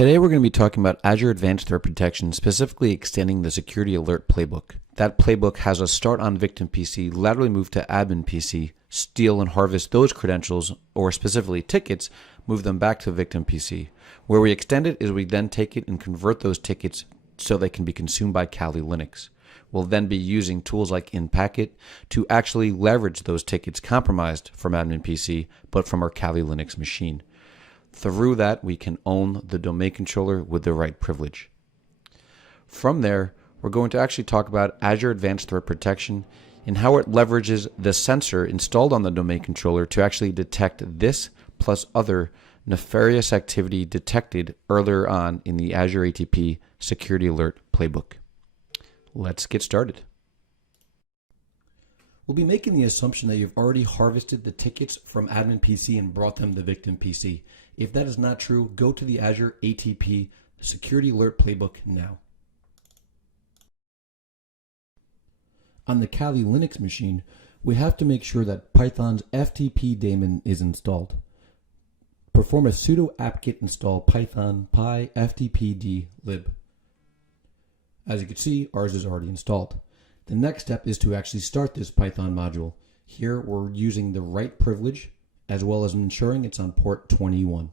Today we're going to be talking about Azure Advanced Threat Protection, specifically extending the Security Alert Playbook. That playbook has us start on Victim PC, laterally move to Admin PC, steal and harvest those credentials, or specifically tickets, move them back to Victim PC. Where we extend it is we then take it and convert those tickets so they can be consumed by Kali Linux. We'll then be using tools like InPacket to actually leverage those tickets compromised from Admin PC, but from our Kali Linux machine. Through that, we can own the domain controller with the right privilege. From there, we're going to actually talk about Azure Advanced Threat Protection and how it leverages the sensor installed on the domain controller to actually detect this plus other nefarious activity detected earlier on in the Azure ATP Security Alert Playbook. Let's get started. We'll be making the assumption that you've already harvested the tickets from Admin PC and brought them to Victim PC. If that is not true, go to the Azure ATP Security Alert Playbook now. On the Kali Linux machine, we have to make sure that Python's FTP daemon is installed. Perform a sudo apt-get install python py ftpd lib. As you can see, ours is already installed. The next step is to actually start this Python module. Here we're using the right privilege as well as ensuring it's on port 21.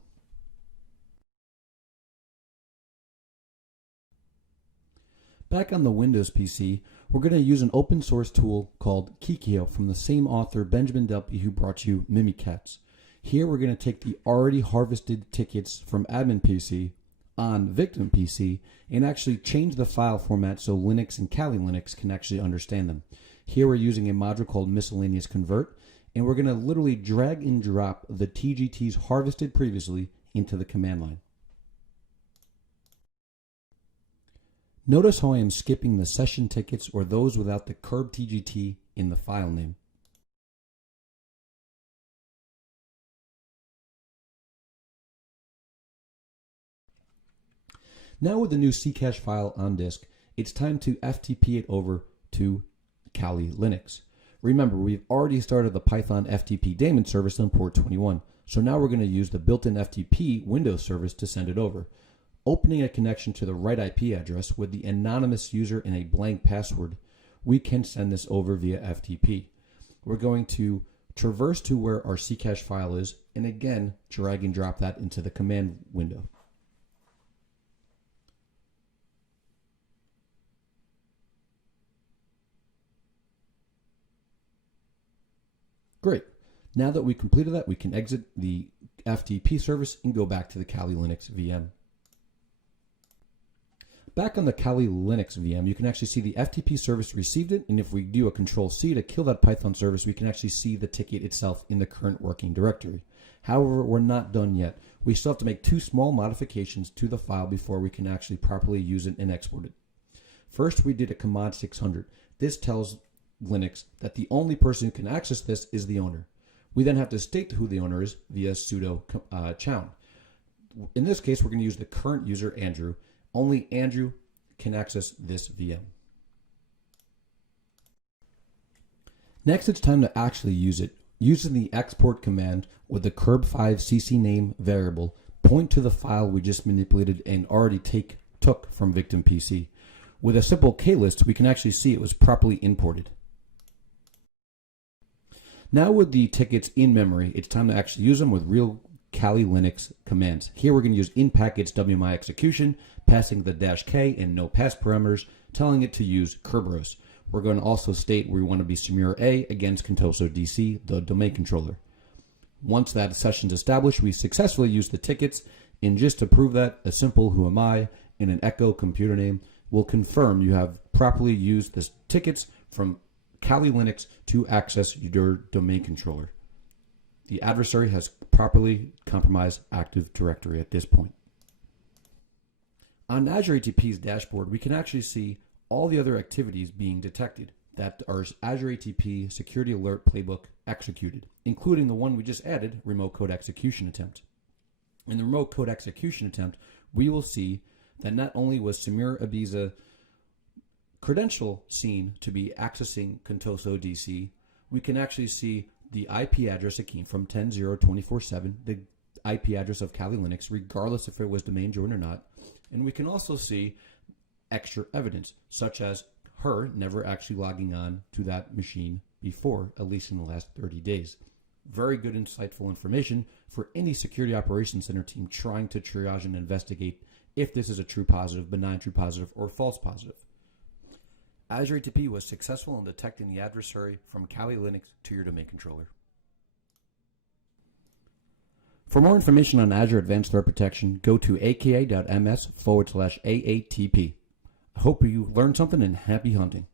Back on the Windows PC, we're going to use an open source tool called Kikyo from the same author, Benjamin Delpy, who brought you Mimikatz. Here we're going to take the already harvested tickets from Admin PC on Victim PC and actually change the file format so Linux and Kali Linux can actually understand them. Here we're using a module called miscellaneous convert, and we're going to literally drag and drop the TGTs harvested previously into the command line. Notice how I am skipping the session tickets or those without the curb TGT in the file name. Now with the new Ccache file on disk, it's time to FTP it over to Kali Linux. Remember, we've already started the Python FTP daemon service on port 21, so now we're going to use the built-in FTP Windows service to send it over. Opening a connection to the right IP address with the anonymous user and a blank password, we can send this over via FTP. We're going to traverse to where our Ccache file is, and again, drag and drop that into the command window. Great. Now that we completed that, we can exit the FTP service and go back to the Kali Linux VM. Back on the Kali Linux VM, you can actually see the FTP service received it, and if we do a Control-C to kill that Python service, we can actually see the ticket itself in the current working directory. However, we're not done yet. We still have to make two small modifications to the file before we can actually properly use it and export it. First, we did a command 600. This tells Linux that the only person who can access this is the owner. We then have to state who the owner is via sudo chown. In this case, we're going to use the current user, Andrew. Only Andrew can access this VM. Next, it's time to actually use it. Using the export command with the curb5ccname variable, point to the file we just manipulated and already took from Victim PC. With a simple klist, we can actually see it was properly imported. Now with the tickets in memory, it's time to actually use them with real Kali Linux commands. Here we're going to use InPacket's WMI execution, passing the -k and no pass parameters, telling it to use Kerberos. We're going to also state we want to be Samira A against Contoso DC, the domain controller. Once that session's established, we successfully use the tickets, and just to prove that, a simple who am I and an echo computer name will confirm you have properly used the tickets from Kali Linux to access your domain controller. The adversary has properly compromised Active Directory at this point. On Azure ATP's dashboard, we can actually see all the other activities being detected that our Azure ATP Security Alert Playbook executed, including the one we just added, Remote Code Execution Attempt. In the Remote Code Execution Attempt, we will see that not only was Samir Abiza credential seen to be accessing Contoso DC, we can actually see the IP address it came from 10.0.24.7, the IP address of Kali Linux, regardless if it was domain joined or not. And we can also see extra evidence, such as her never actually logging on to that machine before, at least in the last 30 days. Very good, insightful information for any security operations center team trying to triage and investigate if this is a true positive, benign true positive, or false positive. Azure ATP was successful in detecting the adversary from Kali Linux to your domain controller. For more information on Azure Advanced Threat Protection, go to aka.ms/AATP. I hope you learned something, and happy hunting.